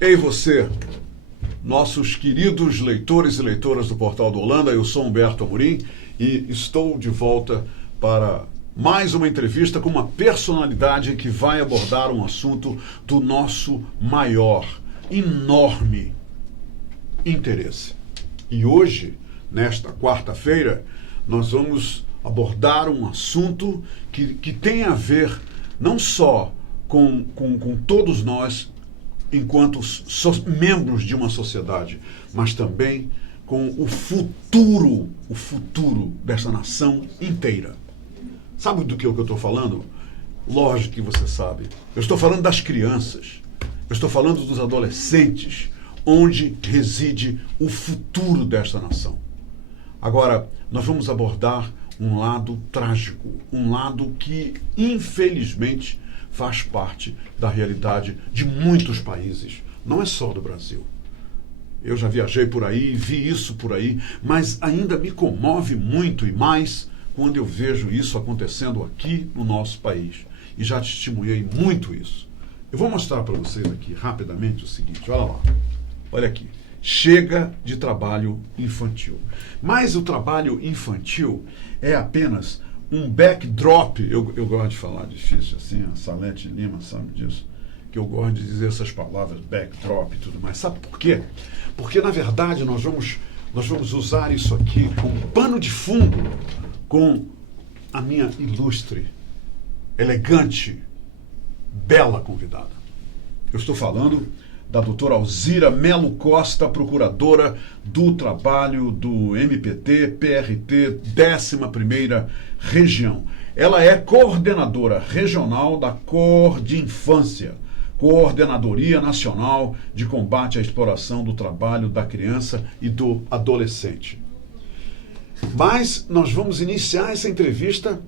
Ei você, nossos queridos leitores e leitoras do Portal do Holanda, eu sou Humberto Amorim e estou de volta para mais uma entrevista com uma personalidade que vai abordar um assunto do nosso maior, enorme interesse. E hoje, nesta quarta-feira, nós vamos abordar um assunto que tem a ver não só com todos nós, enquanto membros de uma sociedade, mas também com o futuro dessa nação inteira. Sabe do que eu estou falando? Lógico que você sabe. Eu estou falando das crianças, eu estou falando dos adolescentes, onde reside o futuro desta nação. Agora, nós vamos abordar um lado trágico, um lado que, infelizmente, faz parte da realidade de muitos países, não é só do Brasil. Eu já viajei por aí, vi isso por aí, mas ainda me comove muito e mais quando eu vejo isso acontecendo aqui no nosso país. E já testemunhei muito isso. Eu vou mostrar para vocês aqui rapidamente o seguinte, olha lá, olha aqui. Chega de trabalho infantil. Mas o trabalho infantil é apenas um backdrop. Eu gosto de falar difícil assim, a Salete Lima sabe disso, que eu gosto de dizer essas palavras, backdrop e tudo mais. Sabe por quê? Porque, na verdade, nós vamos usar isso aqui como pano de fundo com a minha ilustre, elegante, bela convidada. Eu estou falando da doutora Alzira Melo Costa, procuradora do trabalho do MPT, PRT, 11ª Região. Ela é coordenadora regional da Cor de Infância, Coordenadoria Nacional de Combate à Exploração do Trabalho da Criança e do Adolescente. Mas nós vamos iniciar essa entrevista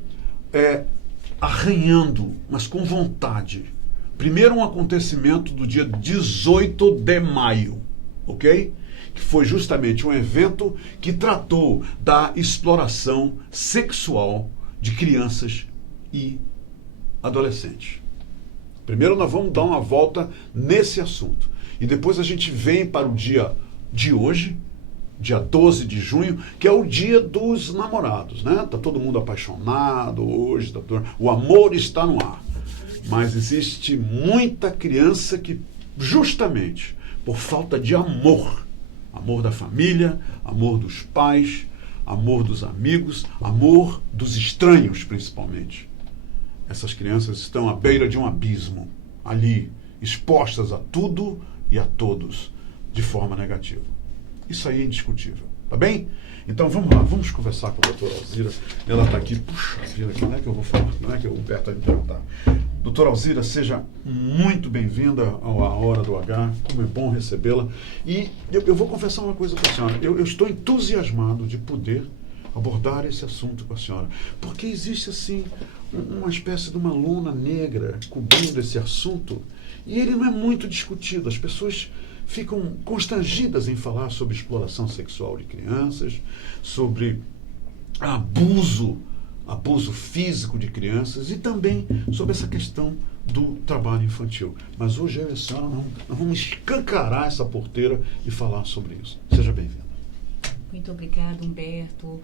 arranhando, mas com vontade. Primeiro, um acontecimento do dia 18 de maio, ok? Que foi justamente um evento que tratou da exploração sexual de crianças e adolescentes. Primeiro, nós vamos dar uma volta nesse assunto. E depois a gente vem para o dia de hoje, dia 12 de junho, que é o dia dos namorados, né? Tá todo mundo apaixonado hoje, o amor está no ar. Mas existe muita criança que, justamente por falta de amor, amor da família, amor dos pais, amor dos amigos, amor dos estranhos, principalmente. Essas crianças estão à beira de um abismo, ali, expostas a tudo e a todos, de forma negativa. Isso aí é indiscutível, tá bem? Então vamos lá, vamos conversar com a doutora Alzira. Ela está aqui, puxa vida, como é que eu vou falar? Como é que o Humberto vai me perguntar? Doutora Alzira, seja muito bem-vinda ao A Hora do H, como é bom recebê-la. E eu vou confessar uma coisa para a senhora, eu estou entusiasmado de poder abordar esse assunto com a senhora, porque existe assim uma espécie de uma lona negra cobrindo esse assunto e ele não é muito discutido, as pessoas ficam constrangidas em falar sobre exploração sexual de crianças, sobre abuso físico de crianças e também sobre essa questão do trabalho infantil. Mas hoje eu e a senhora nós vamos escancarar essa porteira e falar sobre isso. Seja bem-vinda. Muito obrigada, Humberto.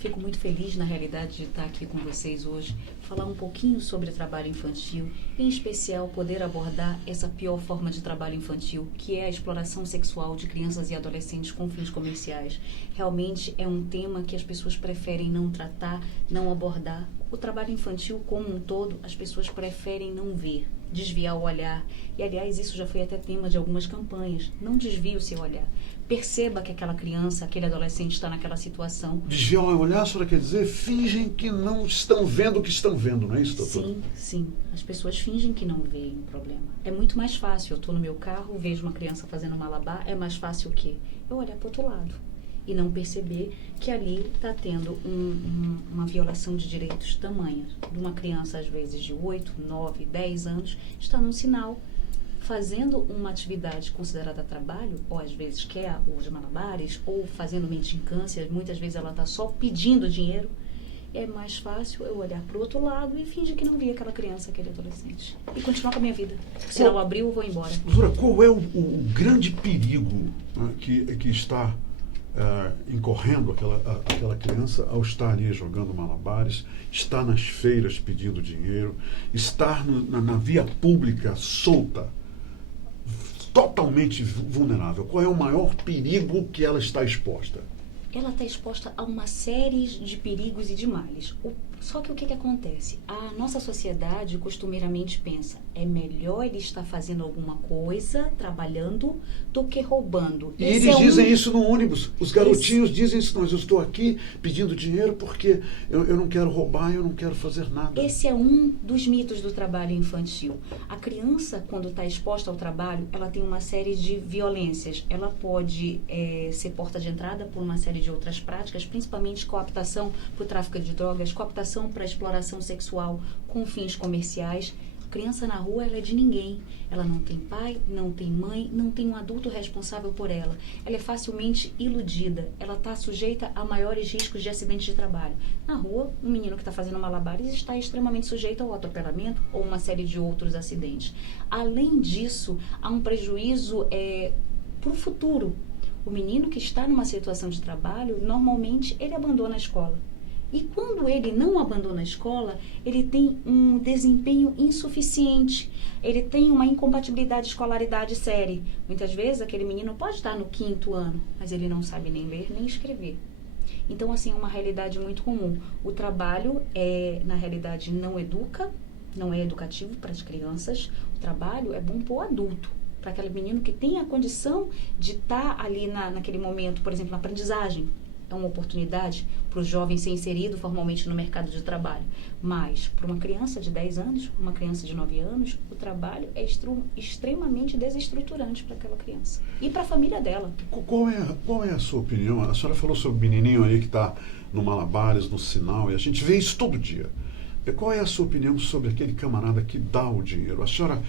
Fico muito feliz, na realidade, de estar aqui com vocês hoje, falar um pouquinho sobre trabalho infantil, em especial poder abordar essa pior forma de trabalho infantil, que é a exploração sexual de crianças e adolescentes com fins comerciais. Realmente é um tema que as pessoas preferem não tratar, não abordar. O trabalho infantil como um todo, as pessoas preferem não ver, desviar o olhar. E, aliás, isso já foi até tema de algumas campanhas. Não desvie o seu olhar. Perceba que aquela criança, aquele adolescente está naquela situação. Desviar o olhar, a senhora quer dizer, fingem que não estão vendo o que estão vendo, não é isso, doutor? Sim, sim. As pessoas fingem que não veem o problema. É muito mais fácil. Eu estou no meu carro, vejo uma criança fazendo malabar, é mais fácil o quê? Eu olhar para o outro lado e não perceber que ali está tendo uma violação de direitos tamanha. De uma criança, às vezes, de 8, 9, 10 anos, está num sinal fazendo uma atividade considerada trabalho, ou às vezes os malabares, ou fazendo mendicância, muitas vezes ela está só pedindo dinheiro, é mais fácil eu olhar para o outro lado e fingir que não vi aquela criança, aquele adolescente. E continuar com a minha vida. Se não abriu, eu vou embora. Doutora, qual é o grande perigo, né, que está incorrendo aquela criança ao estar ali jogando malabares, estar nas feiras pedindo dinheiro, estar na via pública solta, totalmente vulnerável? Qual é o maior perigo que ela está exposta? Ela está exposta a uma série de perigos e de males. Só que o que acontece? A nossa sociedade costumeiramente pensa, é melhor ele estar fazendo alguma coisa, trabalhando, do que roubando. E eles dizem isso no ônibus. Os garotinhos dizem isso, mas eu estou aqui pedindo dinheiro porque eu não quero roubar, eu não quero fazer nada. Esse é um dos mitos do trabalho infantil. A criança, quando está exposta ao trabalho, ela tem uma série de violências. Ela pode ser porta de entrada por uma série de outras práticas, principalmente cooptação para o tráfico de drogas, cooptação para exploração sexual com fins comerciais. A criança na rua, ela é de ninguém. Ela não tem pai, não tem mãe, não tem um adulto responsável por ela. Ela é facilmente iludida. Ela está sujeita a maiores riscos de acidentes de trabalho. Na rua, um menino que está fazendo malabares está extremamente sujeito ao atropelamento ou uma série de outros acidentes. Além disso, há um prejuízo para o futuro. O menino que está numa situação de trabalho, normalmente, ele abandona a escola. E quando ele não abandona a escola, ele tem um desempenho insuficiente. Ele tem uma incompatibilidade de escolaridade séria. Muitas vezes, aquele menino pode estar no 5º ano, mas ele não sabe nem ler, nem escrever. Então, assim, é uma realidade muito comum. O trabalho, na realidade, não educa, não é educativo para as crianças. O trabalho é bom para o adulto, para aquele menino que tem a condição de estar ali naquele momento, por exemplo, na aprendizagem. É uma oportunidade para o jovem ser inserido formalmente no mercado de trabalho. Mas, para uma criança de 10 anos, uma criança de 9 anos, o trabalho é extremamente desestruturante para aquela criança. E para a família dela. Qual é a sua opinião? A senhora falou sobre o menininho aí que está no Malabares, no Sinal, e a gente vê isso todo dia. Qual é a sua opinião sobre aquele camarada que dá o dinheiro? A senhora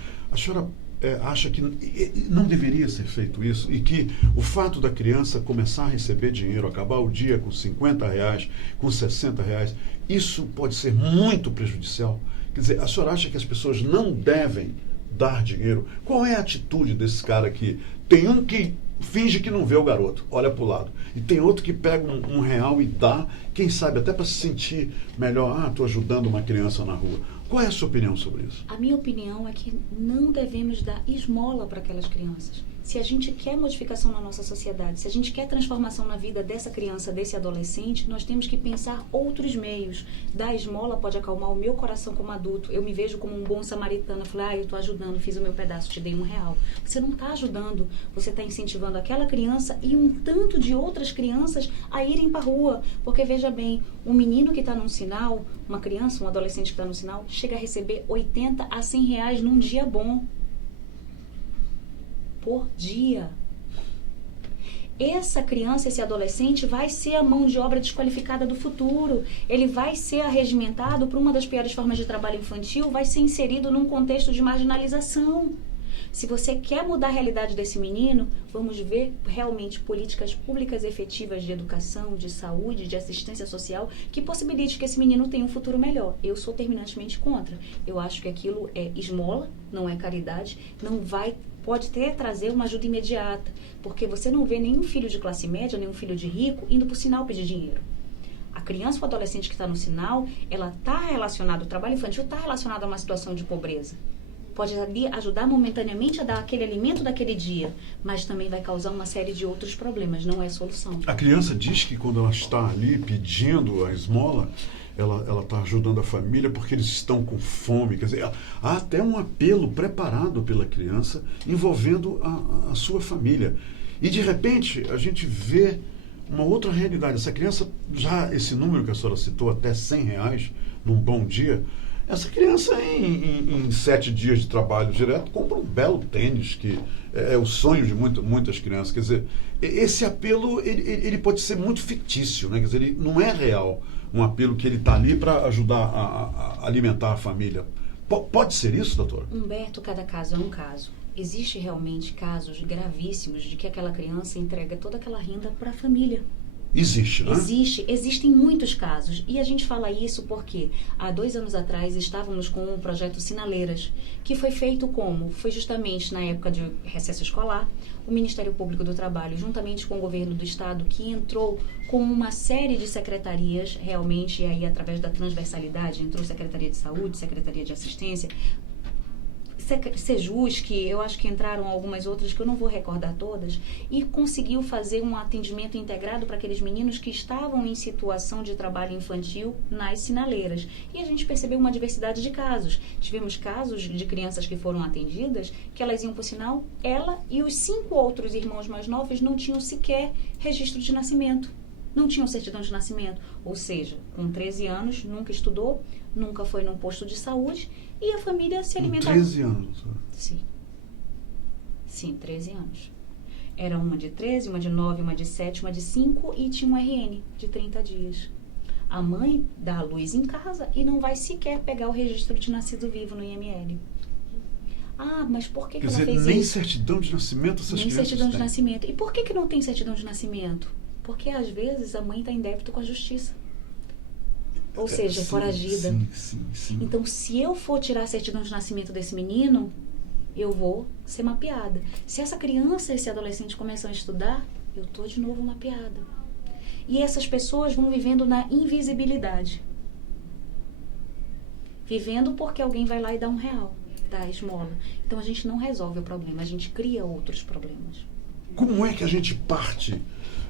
acha que não deveria ser feito isso e que o fato da criança começar a receber dinheiro, acabar o dia com R$50, com R$60, isso pode ser muito prejudicial? Quer dizer, a senhora acha que as pessoas não devem dar dinheiro? Qual é a atitude desse cara que tem um que finge que não vê o garoto, olha para o lado, e tem outro que pega um real e dá, quem sabe até para se sentir melhor, estou ajudando uma criança na rua. Qual é a sua opinião sobre isso? A minha opinião é que não devemos dar esmola para aquelas crianças. Se a gente quer modificação na nossa sociedade, se a gente quer transformação na vida dessa criança, desse adolescente, nós temos que pensar outros meios. Dar esmola pode acalmar o meu coração como adulto. Eu me vejo como um bom samaritano. Eu falei, eu estou ajudando, fiz o meu pedaço, te dei R$1. Você não está ajudando, você está incentivando aquela criança e um tanto de outras crianças a irem para a rua. Porque, veja bem, um menino que está num sinal, uma criança, um adolescente que está no sinal, chega a receber R$80 a R$100 num dia bom. Por dia. Essa criança, esse adolescente vai ser a mão de obra desqualificada do futuro. Ele vai ser arregimentado por uma das piores formas de trabalho infantil, vai ser inserido num contexto de marginalização. Se você quer mudar a realidade desse menino, vamos ver realmente políticas públicas efetivas de educação, de saúde, de assistência social, que possibilite que esse menino tenha um futuro melhor. Eu sou terminantemente contra. Eu acho que aquilo é esmola, não é caridade, pode até trazer uma ajuda imediata, porque você não vê nenhum filho de classe média, nenhum filho de rico indo para o sinal pedir dinheiro. A criança ou adolescente que está no sinal, ela está relacionada, o trabalho infantil está relacionado a uma situação de pobreza. Pode ali ajudar momentaneamente a dar aquele alimento daquele dia, mas também vai causar uma série de outros problemas, não é solução. A criança diz que quando ela está ali pedindo a esmola, ela está ajudando a família porque eles estão com fome. Quer dizer, há até um apelo preparado pela criança envolvendo a sua família. E, de repente, a gente vê uma outra realidade. Essa criança, já esse número que a senhora citou, até R$100 num bom dia, essa criança, em 7 dias de trabalho direto, compra um belo tênis, que é o sonho de muitas crianças. Quer dizer, esse apelo ele pode ser muito fictício, né? Quer dizer, ele não é real. Um apelo que ele está ali para ajudar a alimentar a família. Pode ser isso, doutor? Humberto, cada caso é um caso. Existe realmente casos gravíssimos de que aquela criança entrega toda aquela renda para a família. Existe, né? Existem muitos casos. E a gente fala isso porque há 2 anos atrás estávamos com um projeto Sinaleiras, que foi feito como? Foi justamente na época de recesso escolar, o Ministério Público do Trabalho, juntamente com o governo do Estado, que entrou com uma série de secretarias, realmente, e aí através da transversalidade, entrou Secretaria de Saúde, Secretaria de Assistência, Sejus, que eu acho que entraram algumas outras que eu não vou recordar todas, e conseguiu fazer um atendimento integrado para aqueles meninos que estavam em situação de trabalho infantil nas sinaleiras. E a gente percebeu uma diversidade de casos. Tivemos casos de crianças que foram atendidas, que elas iam para o sinal, ela e os 5 outros irmãos mais novos não tinham sequer registro de nascimento. Não tinham certidão de nascimento. Ou seja, com 13 anos, nunca estudou, nunca foi num posto de saúde, e a família se alimentava. 13 anos? Sim. Sim, 13 anos. Era uma de 13, uma de 9, uma de 7, uma de 5 e tinha um RN de 30 dias. A mãe dá a luz em casa e não vai sequer pegar o registro de nascido vivo no IML. Ah, mas por que, Quer ela dizer, fez nem isso? certidão de nascimento essas Nem crianças certidão de têm. nascimento. E por que não tem certidão de nascimento? Porque às vezes a mãe está em débito com a justiça. Ou seja, é Sim, foragida. Sim. Então, se eu for tirar a certidão de nascimento desse menino, eu vou ser mapeada. Se essa criança, esse adolescente começam a estudar, eu estou de novo mapeada. E essas pessoas vão vivendo na invisibilidade. Vivendo porque alguém vai lá e dá R$1, dá a esmola. Então, a gente não resolve o problema, a gente cria outros problemas. Como é que a gente parte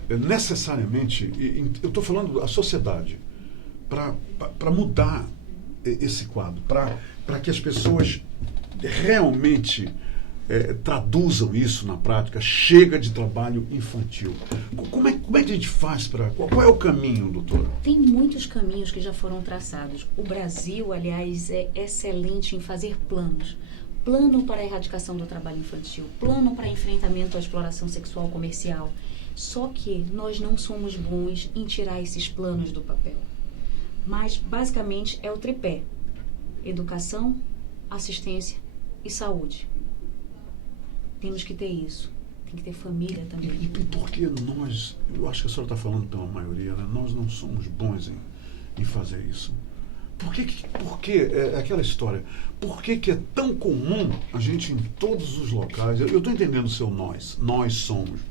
necessariamente, eu estou falando da sociedade, para mudar esse quadro, para que as pessoas realmente traduzam isso na prática? Chega de trabalho infantil. Como é que a gente faz para... Qual é o caminho, doutora? Tem muitos caminhos que já foram traçados. O Brasil, aliás, é excelente em fazer planos. Plano para a erradicação do trabalho infantil, plano para enfrentamento à exploração sexual comercial. Só que nós não somos bons em tirar esses planos do papel. Mas, basicamente, é o tripé: educação, assistência e saúde. Temos que ter isso. Tem que ter família também. E por que nós, eu acho que a senhora está falando pela maioria, né? Nós não somos bons em fazer isso? Por que é aquela história? Por que é tão comum a gente em todos os locais... Eu estou entendendo o seu nós somos.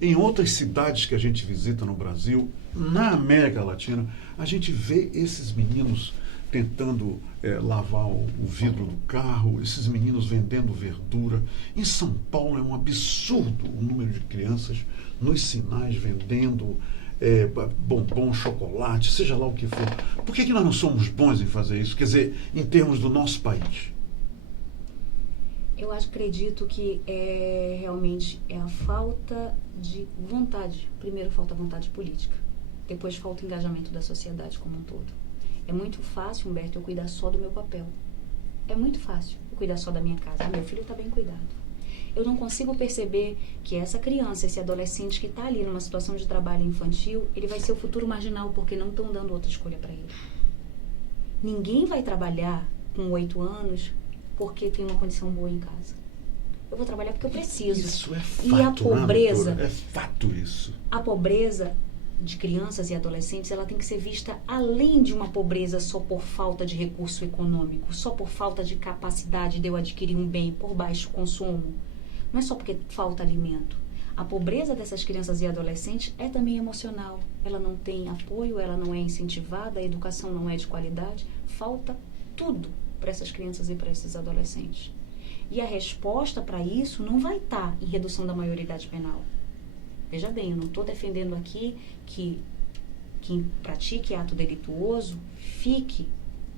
Em outras cidades que a gente visita no Brasil, na América Latina, a gente vê esses meninos tentando lavar o vidro do carro, esses meninos vendendo verdura. Em São Paulo é um absurdo o número de crianças nos sinais vendendo bombom, chocolate, seja lá o que for. Por que nós não somos bons em fazer isso? Quer dizer, em termos do nosso país. Eu acredito que realmente é a falta de vontade. Primeiro falta vontade política. Depois falta engajamento da sociedade como um todo. É muito fácil, Humberto, eu cuidar só do meu papel. É muito fácil eu cuidar só da minha casa. Meu filho está bem cuidado. Eu não consigo perceber que essa criança, esse adolescente que está ali numa situação de trabalho infantil, ele vai ser o futuro marginal porque não estão dando outra escolha para ele. Ninguém vai trabalhar com 8 anos porque tem uma condição boa em casa. Eu vou trabalhar porque eu preciso. Isso é fato, e a pobreza, né, é fato isso. A pobreza de crianças e adolescentes, ela tem que ser vista além de uma pobreza só por falta de recurso econômico, só por falta de capacidade de eu adquirir um bem por baixo consumo. Não é só porque falta alimento. A pobreza dessas crianças e adolescentes é também emocional. Ela não tem apoio, ela não é incentivada, a educação não é de qualidade. Falta tudo para essas crianças e para esses adolescentes. E a resposta para isso não vai estar em redução da maioridade penal. Veja bem, eu não estou defendendo aqui que quem pratique ato delituoso fique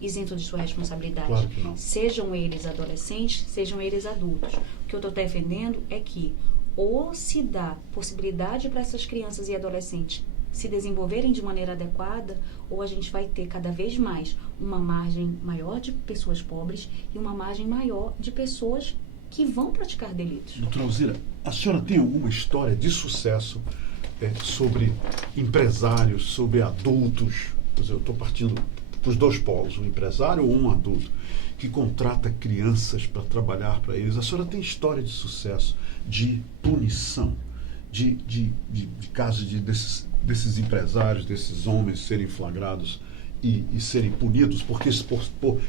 isento de sua responsabilidade. Claro que não. Sejam eles adolescentes, sejam eles adultos. O que eu estou defendendo é que ou se dá possibilidade para essas crianças e adolescentes se desenvolverem de maneira adequada, ou a gente vai ter cada vez mais uma margem maior de pessoas pobres e uma margem maior de pessoas que vão praticar delitos. Doutora Alzira, a senhora tem alguma história de sucesso sobre empresários, sobre adultos? Quer dizer, eu estou partindo para os dois polos, um empresário ou um adulto, que contrata crianças para trabalhar para eles. A senhora tem história de sucesso, de punição, de casos desses empresários, desses homens serem flagrados e serem punidos por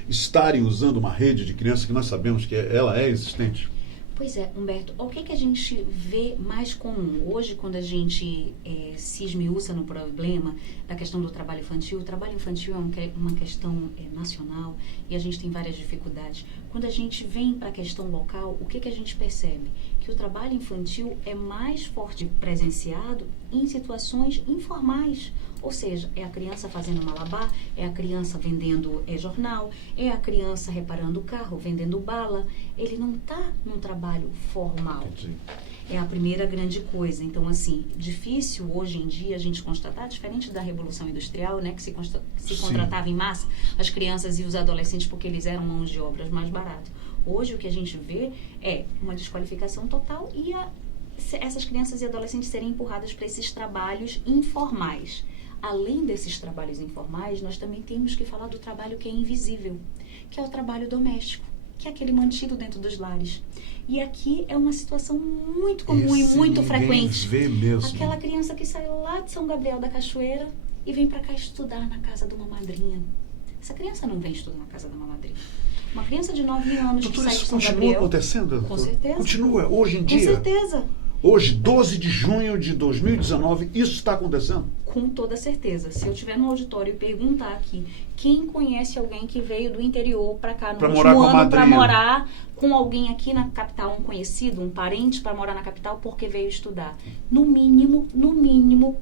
estarem usando uma rede de crianças que nós sabemos que ela é existente? Pois é, Humberto, o que a gente vê mais comum? Hoje, quando a gente se esmiuça no problema da questão do trabalho infantil, o trabalho infantil é uma questão nacional e a gente tem várias dificuldades. Quando a gente vem para a questão local, o que a gente percebe? Que o trabalho infantil é mais forte presenciado em situações informais. Ou seja, é a criança fazendo malabar, é a criança vendendo jornal, é a criança reparando o carro, vendendo bala. Ele não está num trabalho formal. Entendi. É a primeira grande coisa. Então, assim, difícil hoje em dia a gente constatar, diferente da Revolução Industrial, né, que se contratava em massa as crianças e os adolescentes porque eles eram mãos de obras mais baratas. Hoje o que a gente vê é uma desqualificação total e essas crianças e adolescentes serem empurradas para esses trabalhos informais. Além desses trabalhos informais, nós também temos que falar do trabalho que é invisível, que é o trabalho doméstico, que é aquele mantido dentro dos lares. E aqui é uma situação muito comum e muito frequente. Vê mesmo. Aquela criança que sai lá de São Gabriel da Cachoeira e vem para cá estudar na casa de uma madrinha. Essa criança não vem estudar na casa de uma madrinha. Uma criança de 9 anos Doutor, que sai de isso São continua Gabriel... acontecendo? Doutor? Com certeza. Continua, hoje em dia? Com certeza. Hoje, 12 de junho de 2019, isso está acontecendo? Com toda certeza. Se eu estiver no auditório e perguntar aqui quem conhece alguém que veio do interior para cá no último ano para morar com alguém aqui na capital, um conhecido, um parente para morar na capital porque veio estudar, no mínimo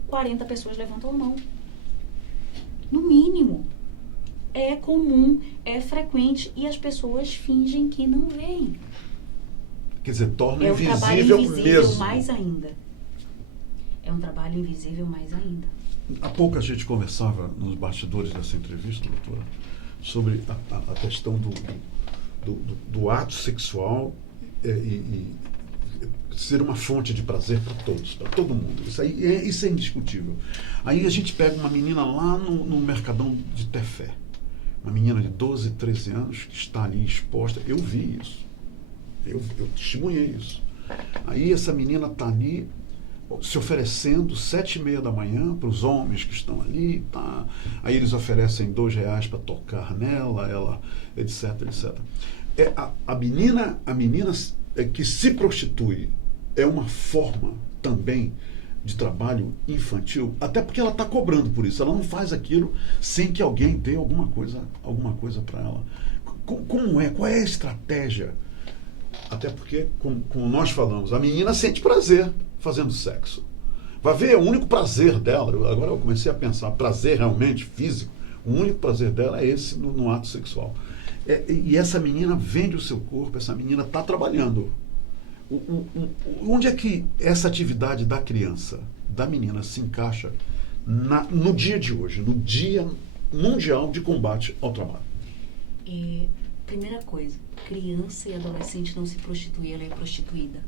40 pessoas levantam a mão. No mínimo. É comum, é frequente e as pessoas fingem que não veem. Quer dizer, torna invisível mesmo. É um trabalho invisível mais ainda. É um trabalho invisível mais ainda. Há pouco a gente conversava nos bastidores dessa entrevista, doutora, sobre a questão do ato sexual e ser uma fonte de prazer para todos, para todo mundo. Isso é indiscutível. Aí a gente pega uma menina lá no Mercadão de Tefé, uma menina de 12, 13 anos que está ali exposta. Eu vi isso. Eu testemunhei isso. Aí essa menina está ali se oferecendo 7h30 da manhã para os homens que estão ali, tá? Aí eles oferecem R$2 para tocar nela, ela, etc, etc. A menina que se prostitui é uma forma também de trabalho infantil, até porque ela está cobrando por isso. Ela não faz aquilo sem que alguém dê alguma coisa para ela. Como é? Qual é a estratégia? Até porque, como nós falamos, a menina sente prazer fazendo sexo. Vai ver, o único prazer dela, agora eu comecei a pensar, prazer realmente físico, o único prazer dela é esse no ato sexual. E essa menina vende o seu corpo, essa menina está trabalhando. Onde é que essa atividade da criança, da menina, se encaixa no dia de hoje, no Dia Mundial de Combate ao Trabalho? Primeira coisa, criança e adolescente não se prostitui, ela é prostituída.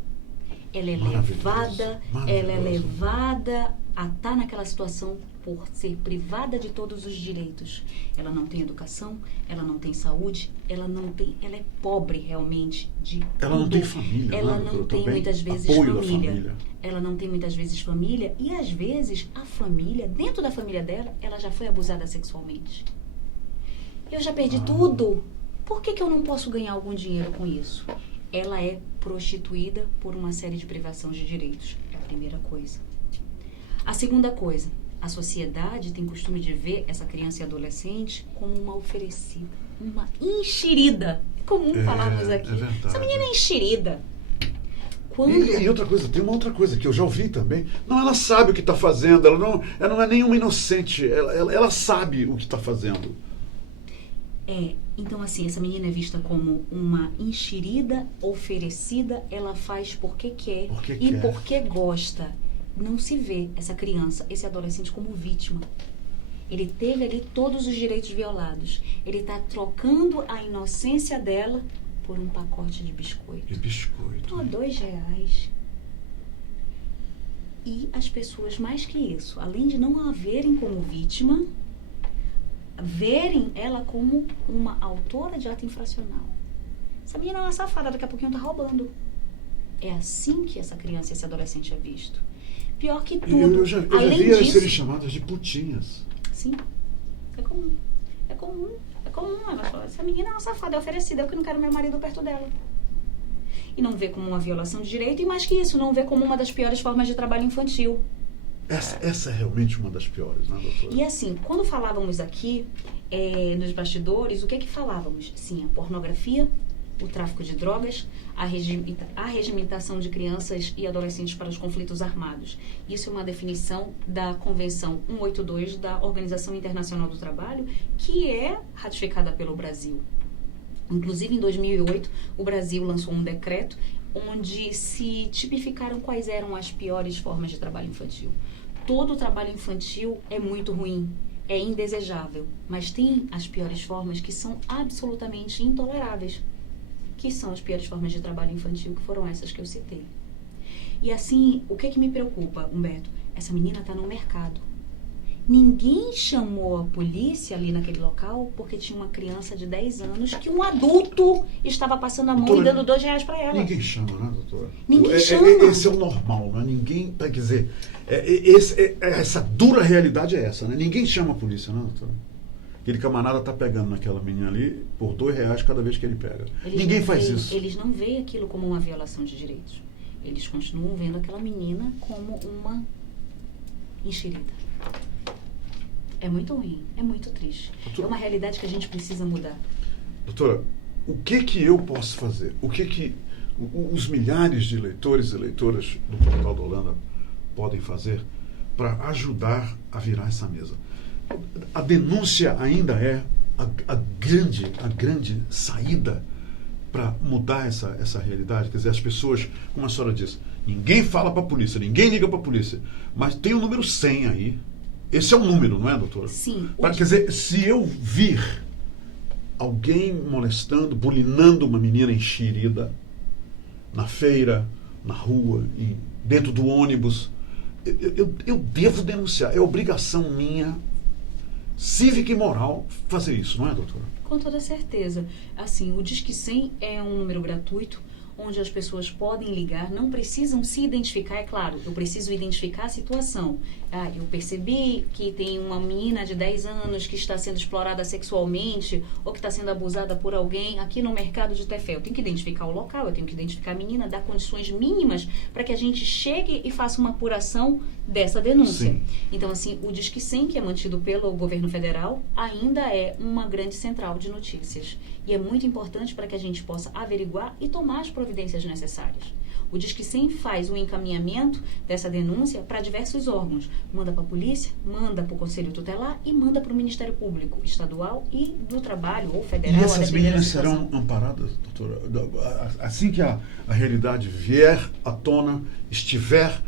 Ela é levada a estar naquela situação por ser privada de todos os direitos. Ela não tem educação, ela não tem saúde, ela é pobre realmente de ela tudo. Não tem família, ela não tem muitas vezes família. Ela não tem muitas vezes família e às vezes a família, dentro da família dela, ela já foi abusada sexualmente. Eu já perdi tudo. Por que eu não posso ganhar algum dinheiro com isso? Ela é prostituída por uma série de privação de direitos. É a primeira coisa. A segunda coisa, a sociedade tem costume de ver essa criança e adolescente como uma oferecida, uma enxerida. É comum falarmos aqui. Essa menina é enxerida. E outra coisa, tem uma outra coisa que eu já ouvi também. Não, ela sabe o que está fazendo, ela não é nenhuma inocente, ela sabe o que está fazendo. Então assim, essa menina é vista como uma enxerida oferecida, ela faz porque quer porque gosta. Não se vê essa criança, esse adolescente como vítima. Ele teve ali todos os direitos violados. Ele está trocando a inocência dela por um pacote de biscoito. Por R$2. E as pessoas, mais que isso, além de não a verem como vítima, verem ela como uma autora de ato infracional. Essa menina é uma safada, daqui a pouquinho tá roubando. É assim que essa criança e esse adolescente é visto. Pior que tudo. Eu já Além vi elas disso, serem chamadas de putinhas. sim, é comum. É comum. É comum. Ela fala, essa menina é uma safada, é oferecida, eu que não quero meu marido perto dela. E não vê como uma violação de direito, e mais que isso, não vê como uma das piores formas de trabalho infantil. Essa é realmente uma das piores, né, doutora? E assim, quando falávamos aqui, nos bastidores, o que é que falávamos? Sim, a pornografia, o tráfico de drogas, a regimentação de crianças e adolescentes para os conflitos armados. Isso é uma definição da Convenção 182 da Organização Internacional do Trabalho, que é ratificada pelo Brasil. Inclusive, em 2008, o Brasil lançou um decreto onde se tipificaram quais eram as piores formas de trabalho infantil. Todo trabalho infantil é muito ruim, é indesejável, mas tem as piores formas que são absolutamente intoleráveis, que são as piores formas de trabalho infantil, que foram essas que eu citei. E assim, o que é que me preocupa, Humberto? Essa menina está no mercado. Ninguém chamou a polícia ali naquele local porque tinha uma criança de 10 anos que um adulto estava passando a mão e dando R$2 para ela. Ninguém chama, né, doutora? Ninguém chama. Esse é o normal, né? Ninguém, quer dizer, essa dura realidade é essa, né? Ninguém chama a polícia, né, doutora? Aquele camarada tá pegando naquela menina ali por R$2 cada vez que ele pega. Ninguém faz isso. Eles não veem aquilo como uma violação de direitos. Eles continuam vendo aquela menina como uma enxerida. É muito ruim, é muito triste. É uma realidade que a gente precisa mudar. Doutora, o que eu posso fazer? O que os milhares de leitores e leitoras do Portal do Holanda podem fazer para ajudar a virar essa mesa? A denúncia ainda é a grande saída para mudar essa realidade. Quer dizer, as pessoas, como a senhora disse, ninguém fala para a polícia, ninguém liga para a polícia, mas tem o número 100 aí. Esse é o número, não é, doutora? Sim. Quer dizer, se eu vir alguém molestando, bulinando uma menina enxerida na feira, na rua, dentro do ônibus, eu devo denunciar. É obrigação minha, cívica e moral, fazer isso, não é, doutora? Com toda certeza. Assim, o Disque 100 é um número gratuito, onde as pessoas podem ligar, não precisam se identificar, é claro, eu preciso identificar a situação. Eu percebi que tem uma menina de 10 anos que está sendo explorada sexualmente ou que está sendo abusada por alguém aqui no mercado de Tefé. Eu tenho que identificar o local, eu tenho que identificar a menina, dar condições mínimas para que a gente chegue e faça uma apuração dessa denúncia. Sim. Então, assim, o Disque 100, que é mantido pelo governo federal, ainda é uma grande central de notícias. E é muito importante para que a gente possa averiguar e tomar as providências necessárias. O Disque 100 faz o encaminhamento dessa denúncia para diversos órgãos. Manda para a polícia, manda para o Conselho Tutelar e manda para o Ministério Público Estadual e do Trabalho ou Federal. E essas meninas serão amparadas, doutora? Assim que a realidade vier à tona, estiver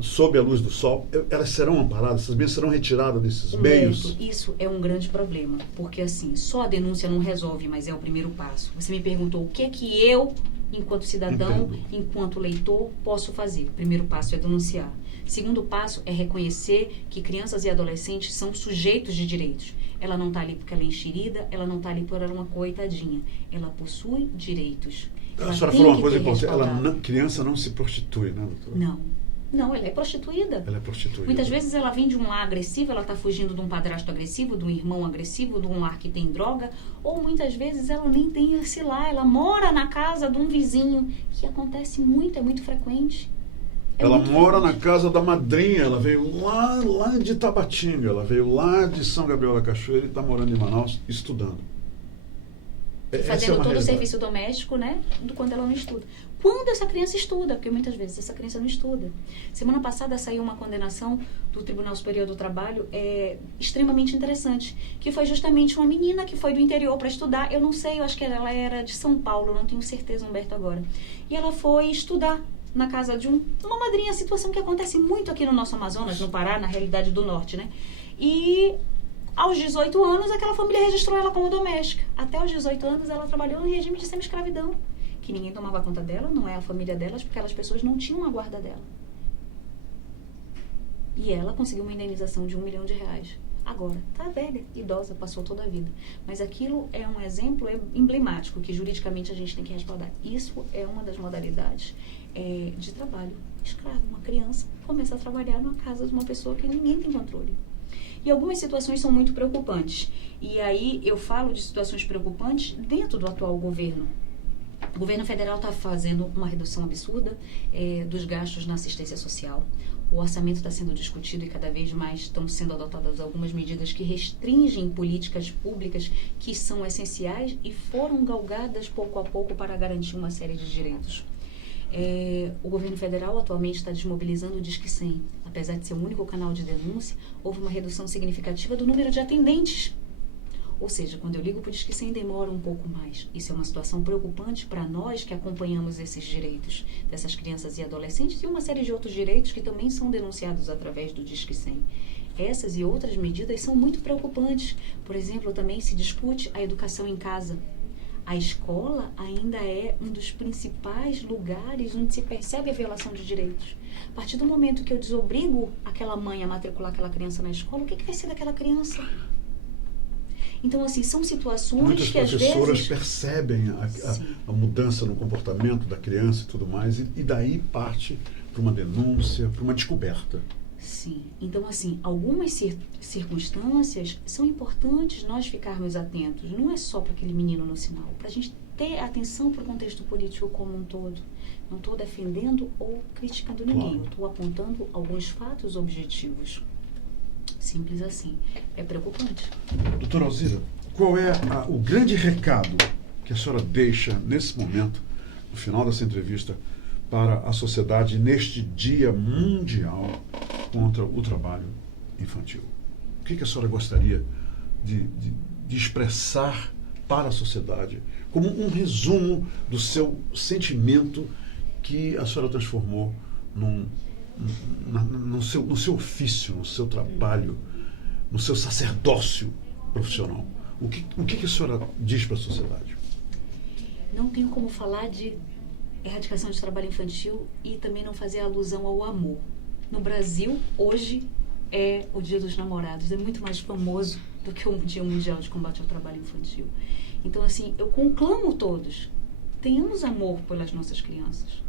sob a luz do sol, elas serão amparadas, essas meninas serão retiradas desses meios? Isso é um grande problema, porque assim, só a denúncia não resolve, mas é o primeiro passo. Você me perguntou o que é que eu, enquanto cidadão, enquanto leitor, posso fazer. O primeiro passo é denunciar. Segundo passo é reconhecer que crianças e adolescentes são sujeitos de direitos. Ela não está ali porque ela é enxerida, ela não está ali porque ela é uma coitadinha. Ela possui direitos. A senhora falou uma coisa importante, criança não se prostitui, né, doutora? Não, ela é prostituída. Ela é prostituída. Muitas vezes ela vem de um lar agressivo, ela está fugindo de um padrasto agressivo, de um irmão agressivo, de um lar que tem droga, ou muitas vezes ela nem tem esse lar, ela mora na casa de um vizinho, que acontece muito, é muito frequente. Ela mora na casa da madrinha, ela veio lá de Tabatinga, ela veio lá de São Gabriel da Cachoeira e está morando em Manaus estudando. Fazendo todo o serviço doméstico, né? Quando ela não estuda. Quando essa criança estuda, porque muitas vezes essa criança não estuda. Semana passada saiu uma condenação do Tribunal Superior do Trabalho extremamente interessante, que foi justamente uma menina que foi do interior para estudar. Eu não sei, eu acho que ela era de São Paulo, não tenho certeza, Humberto, agora. E ela foi estudar na casa de uma madrinha, situação que acontece muito aqui no nosso Amazonas, no Pará, na realidade do norte, né? E aos 18 anos, aquela família registrou ela como doméstica. Até os 18 anos, ela trabalhou em regime de semi-escravidão, que ninguém tomava conta dela, não é a família delas, porque aquelas pessoas não tinham a guarda dela. E ela conseguiu uma indenização de R$1 milhão. Agora, está velha, idosa, passou toda a vida. Mas aquilo é um exemplo emblemático que juridicamente a gente tem que respaldar. Isso é uma das modalidades de trabalho escravo. Uma criança começa a trabalhar numa casa de uma pessoa que ninguém tem controle. E algumas situações são muito preocupantes. E aí eu falo de situações preocupantes dentro do atual governo. O governo federal está fazendo uma redução absurda dos gastos na assistência social. O orçamento está sendo discutido e cada vez mais estão sendo adotadas algumas medidas que restringem políticas públicas que são essenciais e foram galgadas pouco a pouco para garantir uma série de direitos. O governo federal atualmente está desmobilizando o Disque 100. Apesar de ser o único canal de denúncia, houve uma redução significativa do número de atendentes. Ou seja, quando eu ligo para o Disque 100 demora um pouco mais. Isso é uma situação preocupante para nós que acompanhamos esses direitos dessas crianças e adolescentes e uma série de outros direitos que também são denunciados através do Disque 100. Essas e outras medidas são muito preocupantes. Por exemplo, também se discute a educação em casa. A escola ainda é um dos principais lugares onde se percebe a violação de direitos. A partir do momento que eu desobrigo aquela mãe a matricular aquela criança na escola, o que vai ser daquela criança? Então, assim, são situações muitas que às vezes... Muitas professoras percebem a mudança no comportamento da criança e tudo mais, e daí parte para uma denúncia, para uma descoberta. Sim. Então, assim, algumas circunstâncias são importantes nós ficarmos atentos. Não é só para aquele menino no sinal, para a gente ter atenção para o contexto político como um todo. Não estou defendendo ou criticando ninguém, Claro. eu estou apontando alguns fatos objetivos. Simples assim. É preocupante. Doutora Alzira, qual é o grande recado que a senhora deixa nesse momento, no final dessa entrevista, para a sociedade neste Dia Mundial contra o Trabalho Infantil? O que a senhora gostaria de expressar para a sociedade, como um resumo do seu sentimento que a senhora transformou no seu ofício, no seu trabalho, no seu sacerdócio profissional? O que a senhora diz para a sociedade? Não tenho como falar de erradicação de trabalho infantil e também não fazer alusão ao amor. No Brasil, hoje, é o Dia dos Namorados. É muito mais famoso do que o Dia Mundial de Combate ao Trabalho Infantil. Então, assim, eu conclamo todos, tenhamos amor pelas nossas crianças.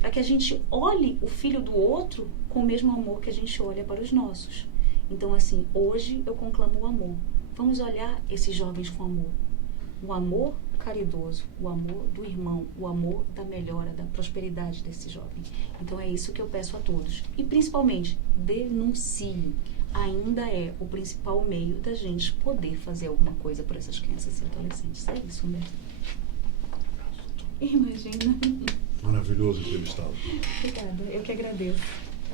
Para que a gente olhe o filho do outro com o mesmo amor que a gente olha para os nossos. Então, assim, hoje eu conclamo o amor. Vamos olhar esses jovens com amor. O amor caridoso, o amor do irmão, o amor da melhora, da prosperidade desse jovem. Então, é isso que eu peço a todos. E, principalmente, denuncie. Ainda é o principal meio da gente poder fazer alguma coisa por essas crianças e adolescentes. É isso, né? Imagina. Maravilhoso entrevistá-lo. Obrigada, eu que agradeço.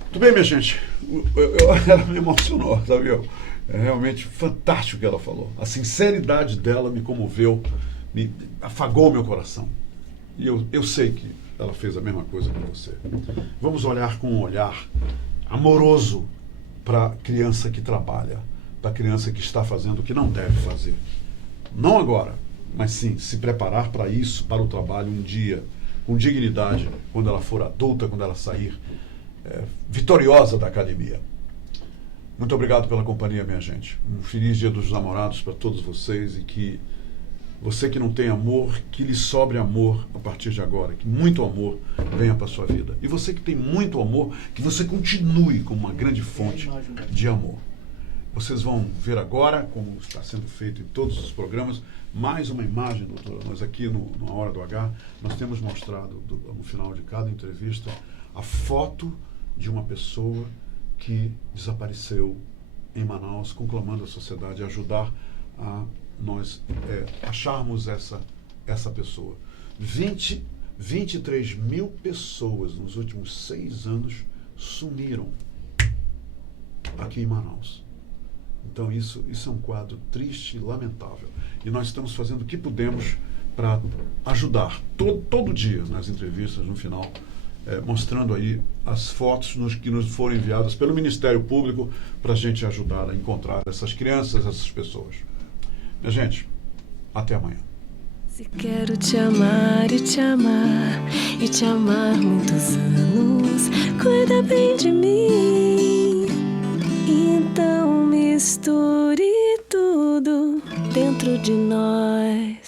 Muito bem, minha gente. Ela me emocionou, sabe? É realmente fantástico o que ela falou. A sinceridade dela me comoveu, me afagou meu coração. E eu sei que ela fez a mesma coisa com você. Vamos olhar com um olhar amoroso para a criança que trabalha, para a criança que está fazendo o que não deve fazer. Não agora, mas sim se preparar para isso, para o trabalho um dia, com dignidade, quando ela for adulta, quando ela sair vitoriosa da academia. Muito obrigado pela companhia, minha gente. Um feliz Dia dos Namorados para todos vocês e que você que não tem amor, que lhe sobre amor a partir de agora, que muito amor venha para a sua vida. E você que tem muito amor, que você continue com uma grande fonte de amor. Vocês vão ver agora, como está sendo feito em todos os programas, mais uma imagem, doutora. Nós aqui na Hora do H, nós temos mostrado no final de cada entrevista a foto de uma pessoa que desapareceu em Manaus, conclamando a sociedade a ajudar a nós acharmos essa pessoa. 23 mil pessoas nos últimos 6 anos sumiram aqui em Manaus. Então isso é um quadro triste e lamentável. E nós estamos fazendo o que podemos para ajudar todo dia nas entrevistas, no final, mostrando aí as fotos que nos foram enviadas pelo Ministério Público para a gente ajudar a encontrar essas crianças, essas pessoas. Minha gente, até amanhã. Se quero te amar e te amar e te amar muitos anos, cuida bem de mim, então me misture tudo dentro de nós.